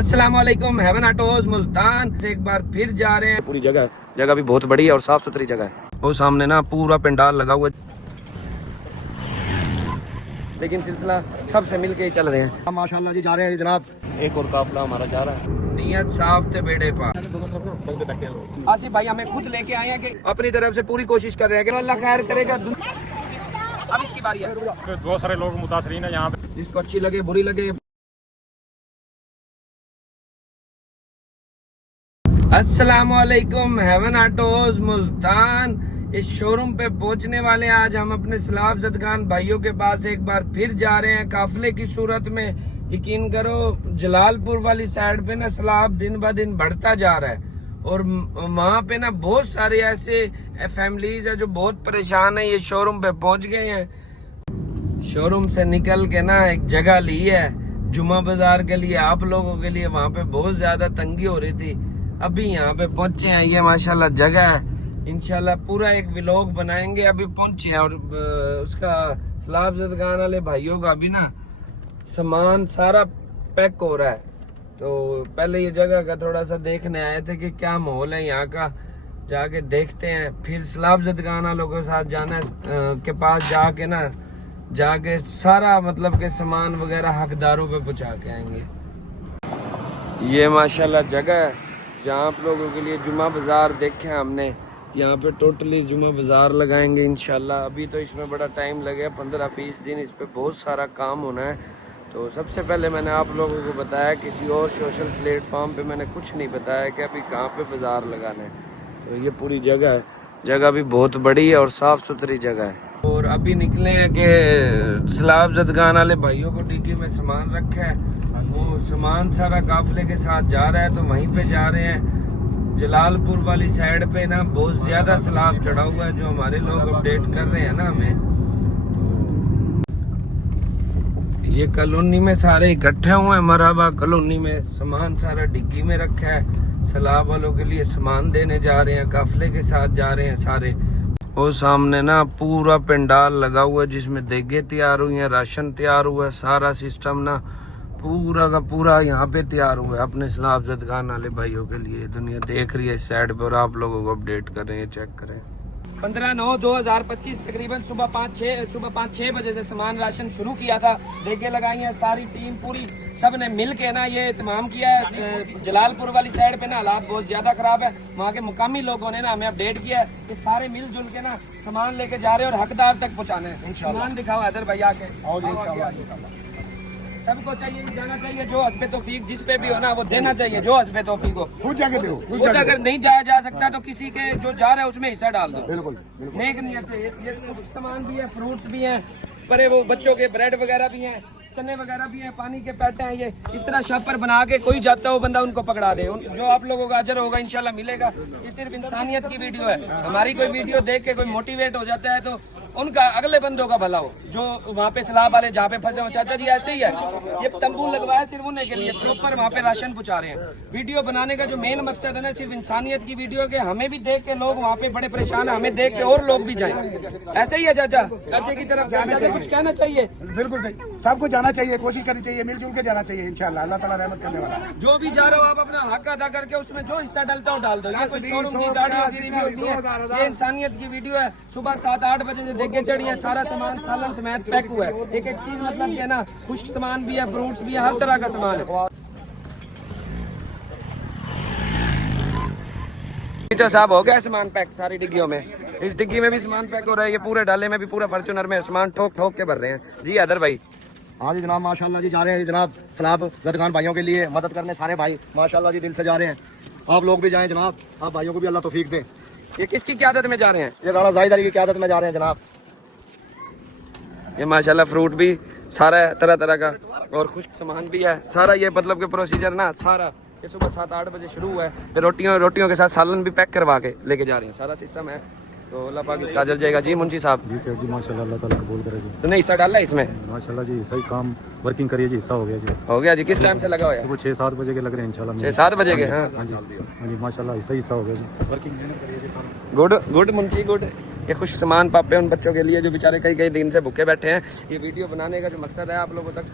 अस्सलाम वालेकुम। Haven autos Multan से एक बार फिर जा रहे हैं। पूरी जगह भी बहुत बड़ी है और साफ सुथरी जगह है। वो सामने ना पूरा पंडाल लगा हुआ है, लेकिन सिलसिला सबसे मिलके ही चल रहे हैं। माशाल्लाह जी जा रहे हैं जनाब। एक और काफिला हमारा जा रहा है। नियत साफ थे बेड़े पार। आसिफ भाई हमें खुद लेके आए हैं कि अपनी तरफ से पूरी कोशिश कर रहे हैं कि अल्लाह खैर करेगा। अब इसकी बारी है। बहुत सारे लोग मुतासरीन है यहाँ पे, जिसको अच्छी लगे बुरी लगे। अस्सलाम वालेकुम। हेवन ऑटोज मुल्तान इस शोरूम पे पहुंचने वाले हैं। आज हम अपने सैलाब ज़दगान भाइयों के पास एक बार फिर जा रहे हैं काफिले की सूरत में। यकीन करो जलालपुर वाली साइड पे ना सैलाब दिन ब दिन बढ़ता जा रहा है और वहाँ पे ना बहुत सारे ऐसे फैमिलीज है जो बहुत परेशान है। ये शोरूम पे पहुंच गए हैं। शोरूम से निकल के ना एक जगह ली है जुमा बाजार के लिए, आप लोगों के लिए। वहाँ पे बहुत ज्यादा तंगी हो रही थी, अभी यहाँ पे पहुंचे हैं। ये माशाल्लाह जगह है, इंशाल्लाह पूरा एक व्लॉग बनाएंगे। अभी पहुंचे हैं और उसका सैलाब ज़दगान वाले भाइयों का भी ना सामान सारा पैक हो रहा है। तो पहले ये जगह का थोड़ा सा देखने आए थे कि क्या माहौल है यहाँ का, जाके देखते हैं। फिर सैलाब ज़दगान वालों के साथ जाना के पास जाके सारा मतलब के सामान वगैरह हकदारों पे पहुँचा के आएंगे। ये माशाल्लाह जगह है जहाँ आप लोगों के लिए जुमा बाजार देखे हमने। यहाँ पे टोटली जुमा बाजार लगाएंगे इंशाल्लाह। अभी तो इसमें बड़ा टाइम लगेगा, 15-20 दिन इस पे बहुत सारा काम होना है। तो सबसे पहले मैंने आप लोगों को बताया, किसी और सोशल प्लेटफॉर्म पे मैंने कुछ नहीं बताया कि अभी कहाँ पे बाजार लगाना है। तो ये पूरी जगह है, जगह भी बहुत बड़ी है और साफ़ सुथरी जगह है। और अभी निकले हैं कि सैलाब ज़दगान वाले भाइयों को डिग्गी में सामान रखा है, वो सामान सारा काफिले के साथ जा रहा है। तो वहीं पे जा रहे हैं। जलालपुर वाली साइड पे ना बहुत ज्यादा सैलाब चढ़ा हुआ है, जो हमारे लोग अपडेट कर रहे हैं ना हमें। ये कॉलोनी में सारे इकट्ठे हुए हैं। मरहबा कॉलोनी में सामान सारा डिग्गी में रखा है। सैलाब वालों के लिए सामान देने जा रहे हैं, काफिले के साथ जा रहे हैं सारे। वो सामने ना पूरा पंडाल लगा हुआ है जिसमें देगे तैयार हुई हैं, राशन तैयार हुआ है, सारा सिस्टम ना पूरा का पूरा यहाँ पे तैयार हुआ है अपने सैलाब ज़दगान वाले भाइयों के लिए। दुनिया देख रही है इस साइड पर और आप लोगों को अपडेट कर रहे हैं, चेक करें। 15/9/2025 तकरीबन सुबह 5-6 बजे से सामान राशन शुरू किया था। देगे लगाई हैं सारी टीम पूरी, सब ने मिल के ना ये इत्माम किया है। जलालपुर वाली साइड पे ना हालात बहुत ज्यादा खराब है। वहाँ के मुकामी लोगों ने ना हमें अपडेट किया है कि सारे मिलजुल के ना सामान लेके जा रहे हैं और हकदार तक पहुँचाने हैं। सामान दिखाओ हैदर भैया के। सबको चाहिए जाना चाहिए, जो हस्बे तौफीक जिस पे भी हो ना वो देना चाहिए, जो हस्बे तौफीक हो खुद जाके दो। खुद अगर नहीं जाया जा सकता तो किसी के जो जा रहा है उसमें हिस्सा डाल दो। बिल्कुल नेक नियत से। ये सामान भी है, फ्रूट्स भी हैं, पर वो बच्चों के ब्रेड वगैरह भी हैं, चने वगैरह भी हैं, पानी के पैटे हैं। ये इस तरह शॉप पर बना के कोई जाता हो बंदा उनको पकड़ा दे, जो आप लोगों का अजर होगा इंशाल्लाह मिलेगा। ये सिर्फ इंसानियत की वीडियो है। हमारी कोई वीडियो देख के कोई मोटिवेट हो जाता है तो उनका अगले बंदों का भला हो, जो वहाँ पे सैलाब वाले जहाँ पे फंसे हो। चाचा जी ऐसे ही है, ये तंबू लगवाया सिर्फ उन्हें के लिए, प्रॉपर वहाँ पे राशन पहुँचा रहे हैं। वीडियो बनाने का जो मेन मकसद है ना सिर्फ इंसानियत की वीडियो के, हमें भी देख के लोग वहाँ पे बड़े परेशान है, हमें देख के और लोग भी जाएं। ऐसे ही है चाचा, चाचे की तरफ कुछ कहना चाहिए। बिल्कुल सही, सबको जाना चाहिए, कोशिश करनी चाहिए, मिलजुल के जाना चाहिए इंशाल्लाह। अल्लाह ताला रहमत करने वाला है। जो भी जा रहे हो आप अपना हक अदा करके उसमें जो हिस्सा डालता हो डाल दो। ये कोई शोरूम की गाड़ियों की होती है, ये इंसानियत की वीडियो है। सुबह 7-8 बजे से देखे चढ़ी है, सारा सामान सालन समेत पैक हुआ है। एक एक चीज मतलब क्या ना, खुश्क सामान भी है, फ्रूट्स भी है, हर तरह का सामान है। साहब हो गया सामान पैक सारी डिग्गियों में, इस डिग्गी में भी सामान पैक हो रहा है। ये पूरे डाले में भी, पूरा फॉर्च्यूनर में सामान ठोक ठोक के भर रहे हैं। जी हैदर भाई। हाँ जी जनाब, माशाल्लाह जी जा रहे हैं जनाब सैलाब ज़दगान भाइयों के लिए मदद करने। सारे भाई माशाल्लाह जी दिल से जा रहे हैं। आप लोग भी जाएं जनाब, आप भाइयों को भी अल्लाह तौफीक दे। ये किसकी क़यादत में जा रहे हैं? ये राणा जाहिद अली की क़यादत में जा रहे हैं जनाब। ये माशाल्लाह फ्रूट भी सारा है, तरह तरह का, और खुश्क सामान भी है सारा। ये मतलब के प्रोसीजर ना सारा ये सुबह 7-8 बजे शुरू हुआ है। फिर रोटियों के साथ सालन भी पैक करवा के लेके जा रहे हैं, सारा सिस्टम है। तो अल्लाह पाक इसका अजर जाएगा। जी मुंशी साहब। जी सर जी, माशाल्लाह अल्लाह ताला कबूल करे जी। तो नहीं हिस्सा डाला इसमें? माशाल्लाह जी सही काम वर्किंग करिए जी, हिस्सा हो गया जी। हो गया जी। किस टाइम से लगा हुआ है? सुबह 6-7 बजे के लग रहे हैं इंशाल्लाह। 6-7 बजे के? हाँ हाँ जी माशाल्लाह हिस्सा हो गया जी। वर्किंग मेहनत करिए जी सारा। Good good Munshi good. ये खुश सामान पापे उन बच्चों के लिए जो बेचारे कई दिन से भूखे बैठे हैं। ये वीडियो बनाने का जो मकसद है आप लोगों तक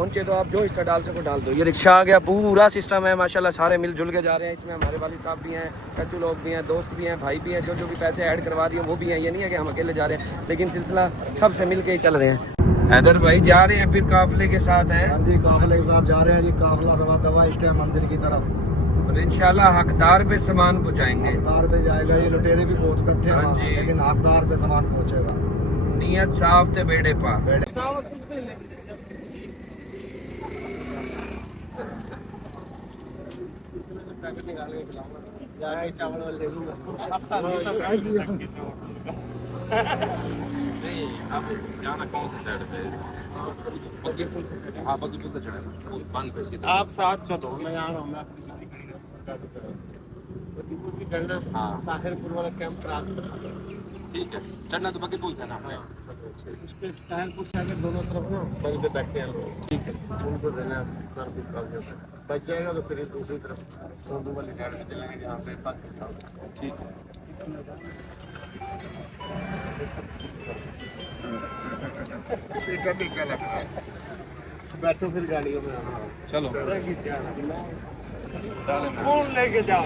पहुंचे तो आप जो हिस्सा डाल सको डाल दो। ये रिक्शा आ गया, पूरा सिस्टम है माशाल्लाह, सारे मिलजुल के जा रहे हैं। इसमें हमारे वालिद साहब भी हैं, कच्चू लोग भी हैं, दोस्त भी हैं, भाई भी हैं, जो भी पैसे ऐड करवा दिए वो भी हैं। ये नहीं है कि हम अकेले जा रहे हैं, लेकिन सिलसिला सबसे मिल के ही चल रहे हैं। हैदर भाई जा रहे हैं फिर काफिले के साथ हैं। हाँ जी, काफिले के साथ जा रहे हैं जी। काफिला रवा दवा इस टाइम मंजिल की तरफ, और इंशाल्लाह हकदार पे सामान पहुँचाएंगे। हकदार पे जाएगा। ये लुटेरे भी बहुत बैठे हैं, हाँ जी। लेकिन हकदार पे सामान पहुंचेगा। नीयत साफ थे बेड़े पा। आप साथ चलो। मैं आ रहा हूँ, मैं ताहिरपुर वाला कैंप करा दूँ। ठीक है, चढ़ना तो बाकी पुल था ना। उसके ताहिरपुर से आगे दोनों तरफ ना बंदे बैठे हैं लोग। ठीक है, उनको देना है बच जाएगा तो फिर दूसरी तरफ उर्दू वाली साइड में चलेंगे जहाँ पे पाकिस्तान। ठीक है, देखा लग रहा है। बैठो फिर गाड़ियों में। चलो कौन लेके जाओ।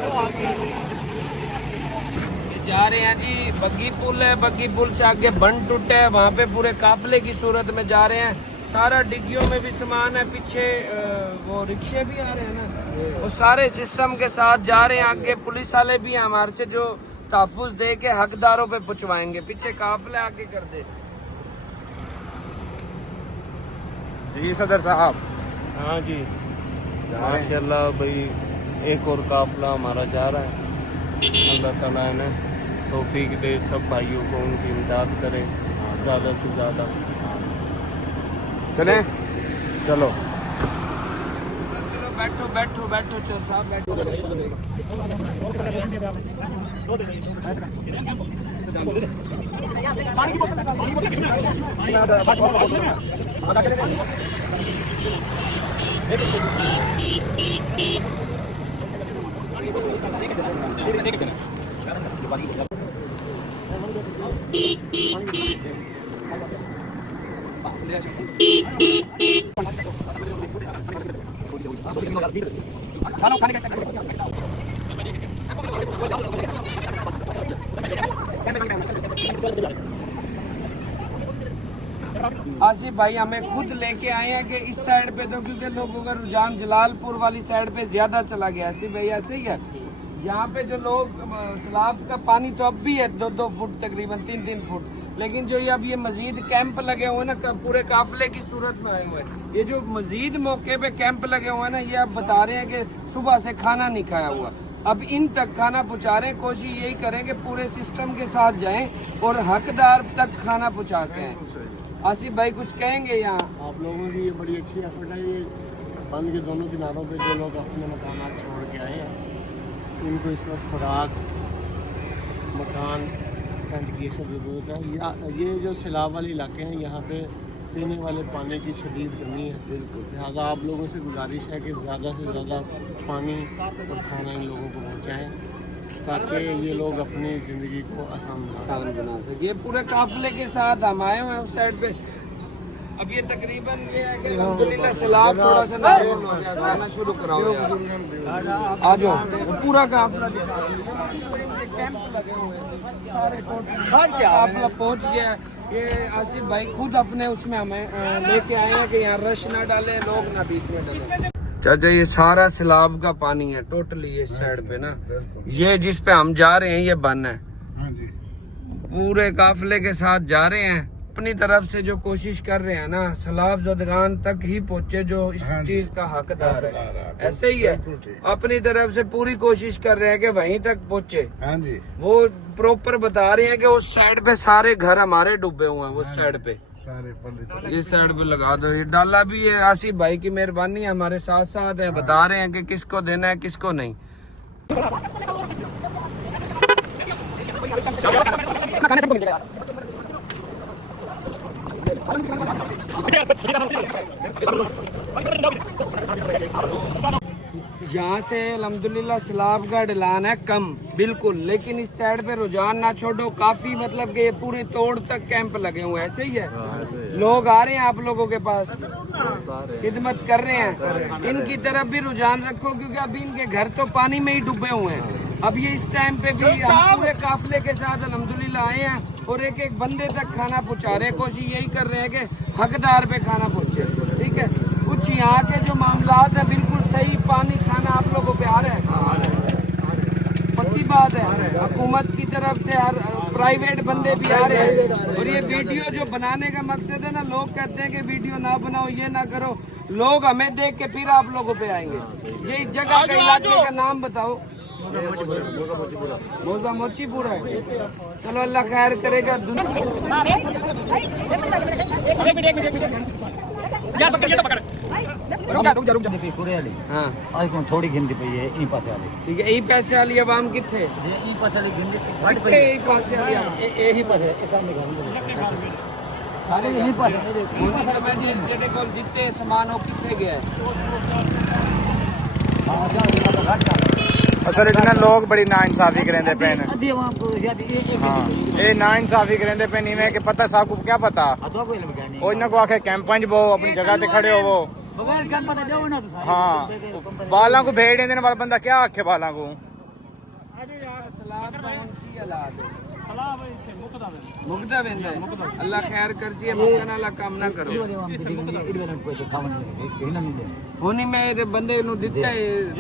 जा रहे हैं जी, बग्गी पुल है, बग्गी पुल से आगे बंद टूटे है, वहाँ पे पूरे काफिले की सूरत में जा रहे हैं। सारा डिग्गियों में भी सामान है, पीछे वो रिक्शे भी आ रहे हैं ना, वो सारे सिस्टम के साथ जा रहे हैं। आगे पुलिस वाले भी हैं हमारे से, जो तहफ़्फ़ुज़ दे के हकदारों पे पहुँचवाएंगे। पीछे काफिले आगे कर दे। जी सदर साहब। हाँ जी, माशाल्लाह भाई, एक और काफिला हमारा जा रहा है। अल्लाह ताला ने तौफीक दे, सब भाइयों को उनकी इमदाद करे ज़्यादा से ज़्यादा। चलें, चलो। बैठो बैठो बैठो, चल साहब बैठो। आसिफ भाई हमें खुद लेके आए हैं कि इस साइड पे तो, क्योंकि लोगों का रुझान जलालपुर वाली साइड पे ज्यादा चला गया। आसिफ भाई ऐसे ही है, यहाँ पे जो लोग सैलाब का पानी तो अब भी है 2-2 फुट, तकरीबन 3-3 फुट, लेकिन जो ये अब ये मजीद कैंप लगे हुए हैं ना, पूरे काफिले की सूरत में आए हुए हैं। ये जो मजीद मौके पे कैंप लगे हुए हैं ना, ये अब बता रहे हैं कि सुबह से खाना नहीं खाया हुआ, अब इन तक खाना पहुँचा रहे हैं। कोशिश यही करें कि पूरे सिस्टम के साथ जाएं और हकदार तक खाना पहुँचाते हैं। आसिफ भाई कुछ कहेंगे यहाँ? आप लोगों की ये बड़ी अच्छी एफर्ट है। ये बंद के दोनों किनारों पे जो लोग अपने मकान छोड़ के आए हैं, इनको इस वक्त खुराक, मकान, टेंट की ज़रूरत है। ये जो सैलाब वाले इलाके हैं, यहाँ पे पीने वाले पानी की शदीद कमी है। बिल्कुल, लिहाजा आप लोगों से गुजारिश है कि ज़्यादा से ज़्यादा पानी और खाना इन लोगों को पहुँचाएँ, ताकि ये लोग अपनी ज़िंदगी को आसान बना सके। ये पूरे काफिले के साथ हम आए हुए हैं उस साइड पे। अब ये तकरीबन ये है कि अल्हम्दुलिल्लाह सैलाब थोड़ा सा नॉर्मल हो गया, खाना शुरू कराओ यार। आ जाओ, पूरा काफिला कैंप लगे हुए हैं, सारे काफिला पहुंच गया। ये आसिफ भाई खुद अपने उसमें हमें लेके आए हैं कि यहाँ रश ना डाले, लोग ना बीच में डाले। चाचा ये सारा सैलाब का पानी है टोटली इस साइड पे ना, ये जिस पे हम जा रहे हैं ये बन है। पूरे काफिले के साथ जा रहे हैं, अपनी तरफ से जो कोशिश कर रहे हैं ना, सैलाब ज़दगान तक ही पहुँचे जो इस चीज का हकदार है। ऐसे ही है, अपनी तरफ से पूरी कोशिश कर रहे हैं कि वहीं तक पहुँचे। वो प्रॉपर बता रहे हैं कि उस साइड पे सारे घर हमारे डूबे हुए हैं, उस साइड पे इस साइड पे लगा दो। ये डाला भी है, आसिफ भाई की मेहरबानी है, हमारे साथ साथ है, बता रहे हैं कि किसको देना है किसको नहीं। यहाँ से अल्हम्दुलिल्लाह सैलाब का ढलान है कम बिल्कुल, लेकिन इस साइड पे रुझान ना छोड़ो, काफी मतलब कि ये पूरी तोड़ तक कैंप लगे हुए हैं। ऐसे ही है, लोग आ रहे हैं आप लोगों के पास, खिदमत कर रहे हैं। इनकी तरफ भी रुझान रखो, क्योंकि अभी इनके घर तो पानी में ही डूबे हुए हैं। अब ये इस टाइम पे भी हम पूरे काफिले के साथ अल्हम्दुलिल्लाह आए हैं और एक एक बंदे तक खाना पहुंचा रहे हैं। कोशिश यही कर रहे हैं कि हकदार पे खाना पहुंचे। ठीक है, कुछ यहाँ के जो मामलात है बिल्कुल सही, पानी खाना आप लोगों पे आ रहा है, पक्की बात है। हुकूमत की तरफ से हर प्राइवेट बंदे भी आ रहे हैं। और ये वीडियो जो बनाने का मकसद है ना, लोग कहते हैं कि वीडियो ना बनाओ, ये ना करो, लोग हमें देख के फिर आप लोगों पे आएंगे। ये इस जगह के इलाके का नाम बताओ। मोजा मोचीपुरा है। चलो अल्लाह खैर करेगा। हाँ आज कौन थोड़ी गिनती पई है ई पासे वाली ठीक है। यही पैसे वाली आवाम कितने? ये ई पासे वाली गिनती घट पई यही पैसे वाली आवाम। ए ही पासे ए सामने घर सारे यही पासे जेडे को जितने सामान हो कितने गया असल इतने लोग बड़ी नाइंसाफी करेंदे पेन। अभी वहां को ये हाँ ये नाइंसाफी करेंदे पेन इवें कि पता साहब को क्या पता अदवा कोई लगा नहीं ओ इन्हें को आखे कैंपां च बो अपनी जगह ते खड़े होवो। बगैर काम पता दो ना तो हाँ बालां को भेड़ देने वाला बंदा क्या आखे बालां को। मुकदा वेंदा है। अल्लाह खैर कर सी मक्कन वाला काम ना करो। होनी मैं ये बंदे नु दित्ता है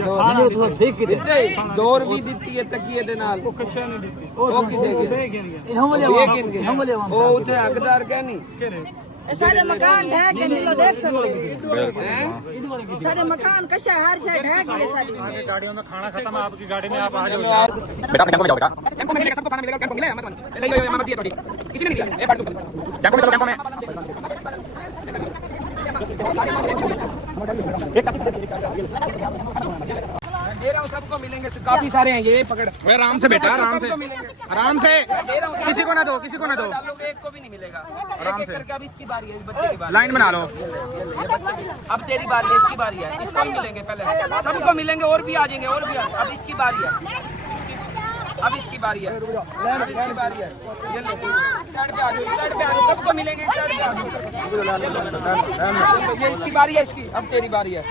ठीक दित्ता है दौर भी दित्ती है तकिए दे नाल ओ की दे गए ओ उथे हकदार क्या नहीं सारे मकान ढह के नीलो देख सकते हैं। सारे मकान कशा हर शय ढह गए सारी गाड़ियों में खाना खत्म है आपकी गाड़ी में आप आ जाओ। बेटा टेंपो में जाओ बेटा। टेंपो में मिलेगा सबको खाना मिलेगा। टेंपो मिला है मत ले लो मामा जी थोड़ी किसी ने नहीं दिया। ए बात टेंपो में टेंपो में दे रहा हूँ सबको मिलेंगे। काफी सारे हैं ये पकड़। आराम से बेटा आराम से आराम से दे रहा हूँ किसी को ना दो किसी को ना दो। डालोगे एक को भी नहीं मिलेगा। एक एक करके अब इसकी बारी है, इस बच्चे की बारी। लाइन बना लो। अब तेरी बारी है, इसकी बारी है। इसको भी मिलेंगे पहले, सबको मिलेंगे और भी आ जाएंगे और भी। अब इसकी बारी है, अब इसकी बारी है, अब इसकी बारी है। ये लो साइड पे आ जाओ, साइड पे आ जाओ, सबको मिलेंगे साइड पे आ जाओ। ये इसकी बारी है, इसकी अब तेरी बारी है।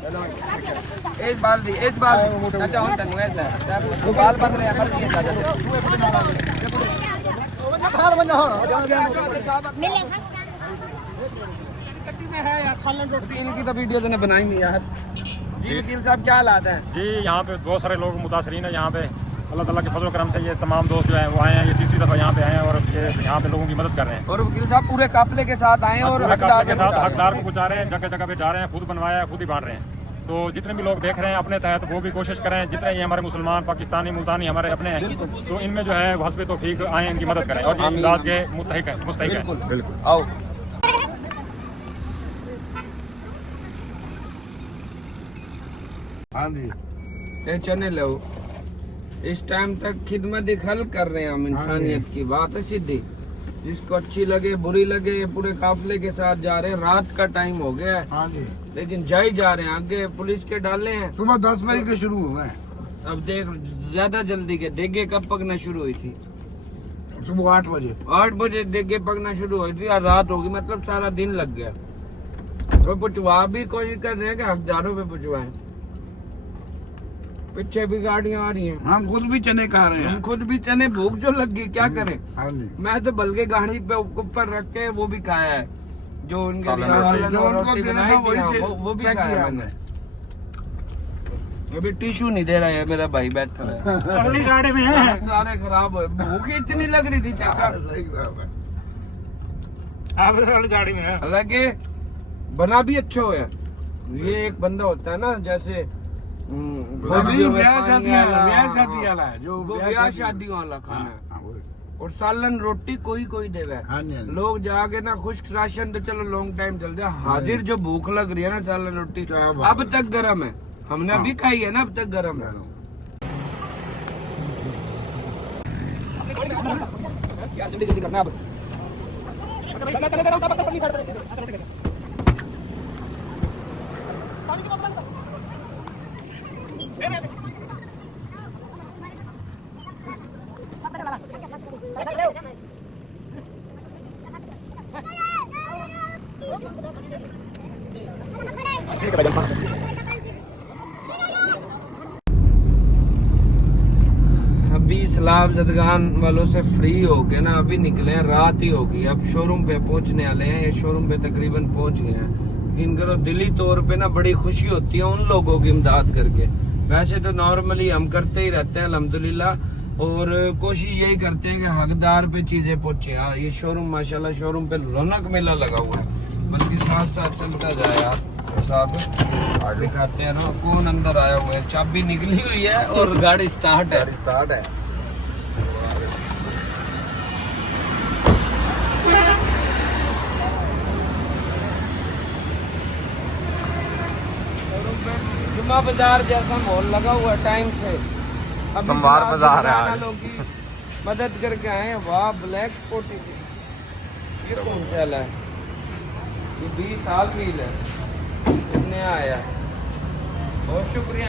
एक बाल दी एक बाल अच्छा होता नहीं ऐसा वो बाल बन रहे हैं कर दिए दादा इनकी तो वीडियो तो बनाई नहीं यार। जी वकील साहब क्या हालात है? जी यहाँ पे बहुत सारे लोग मुतासरीन है। यहाँ पे अल्लाह ताला के फजल करम से ये तमाम दोस्त जो हैं वो आए हैं, ये तीसरी दफ़ा यहाँ पे आए हैं और ये यहाँ पे लोगों की मदद कर रहे हैं। और वकील साहब पूरे काफिले के साथ आए हैं और हकदार के साथ हकदार को पहुँचा रहे हैं, जगह जगह पे जा रहे हैं, खुद बनवाया है खुद ही बांट रहे हैं। तो जितने भी लोग देख रहे हैं अपने तहत वो भी कोशिश करें, जितने ये हमारे मुसलमान पाकिस्तानी मुल्तानी हमारे अपने हैं तो इनमें जो है हस्बे तो ठीक आए इनकी मदद करें और ये इमदाद के मुस्तहिक हैं। बिल्कुल आओ हाँ जी ये चने लो। इस टाइम तक खिदमत एक हल कर रहे हैं हम। इंसानियत की बात है सीधी, जिसको अच्छी लगे बुरी लगे, ये पूरे काफिले के साथ जा रहे हैं। रात का टाइम हो गया है हाँ जी लेकिन जा ही जा रहे हैं। आगे पुलिस के डाले हैं। सुबह 10 बजे के शुरू हो गए। अब देख ज्यादा जल्दी के देगे कब पकना शुरू हुई थी? सुबह 8 बजे 8 बजे देगे पकना शुरू हुई थी और रात होगी, मतलब सारा दिन लग गया। तो पुचवा भी कोशिश कर रहे हैं कि हकदारों पे पुचवाएं। पीछे भी गाड़ियां आ रही हैं। हम खुद भी चने खा रहे हम हैं। खुद भी चने भूख जो लग गई क्या करें। हाँ जी मैं तो बल्कि गाड़ी पे ऊपर रख के वो भी खाया है जो उनके सालन सालन जो और उनको रोटी देना बनाई था थी, हाँ, वही वो भी चेक खाया किया मैंने। हमने। अभी टिश्यू नहीं दे रहा है मेरा भाई बैठा है। अगली गाड़ी में है। सारे खराब है, भूख ही इतनी लग रही थी चाचा। सही बात है। आप वाली गाड़ी में है। हालांकि बना भी अच्छा हुआ है। ये एक बंदा होता है ना जैसे अभी ब्याह शादी वाला है जो वो ब्याह शादियों वाला खाना है। हाँ, वही। और सालन रोटी कोई कोई देवे। हाँ जी, हाँ जी। लोग जाके ना खुश्क राशन तो चलो लॉन्ग टाइम चल जाए, हाजिर जो भूख लग रही है ना सालन रोटी क्या बात अब तक गर्म है। हमने अभी खाई है ना, अब तक गर्म है। जल्दी जल्दी करना अब। Hãy subscribe cho kênh Ghiền Mì Gõ để không bỏ lỡ ठीक है भाई। अभी सलाब जदगान वालों से फ्री हो के ना अभी निकले हैं, रात ही होगी, अब शोरूम पे पहुंचने वाले हैं। ये शोरूम पे तकरीबन पहुंच गए हैं। इन करो दिली तौर पे ना बड़ी खुशी होती है उन लोगों की इमदाद करके। वैसे तो नॉर्मली हम करते ही रहते हैं अल्हम्दुलिल्लाह, और कोशिश यही करते हैं कि हकदार पे चीजें पहुंचे। हाँ, ये शोरूम माशाल्लाह शोरूम पे रौनक मेला लगा हुआ है, बल्कि साथ साथ चलता जाए आप साथ दिखाते हैं ना कौन अंदर आया हुआ है। चाबी निकली हुई है और गाड़ी स्टार्ट है। जुम्मा बाजार जैसा माहौल लगा हुआ है टाइम से। सोमवार बाजार है आज। लोग की मदद करके आए हैं। वाह, ब्लैक स्कूटी ये कौन सा है? ये 20 साल व्हील है, कितने आया? बहुत शुक्रिया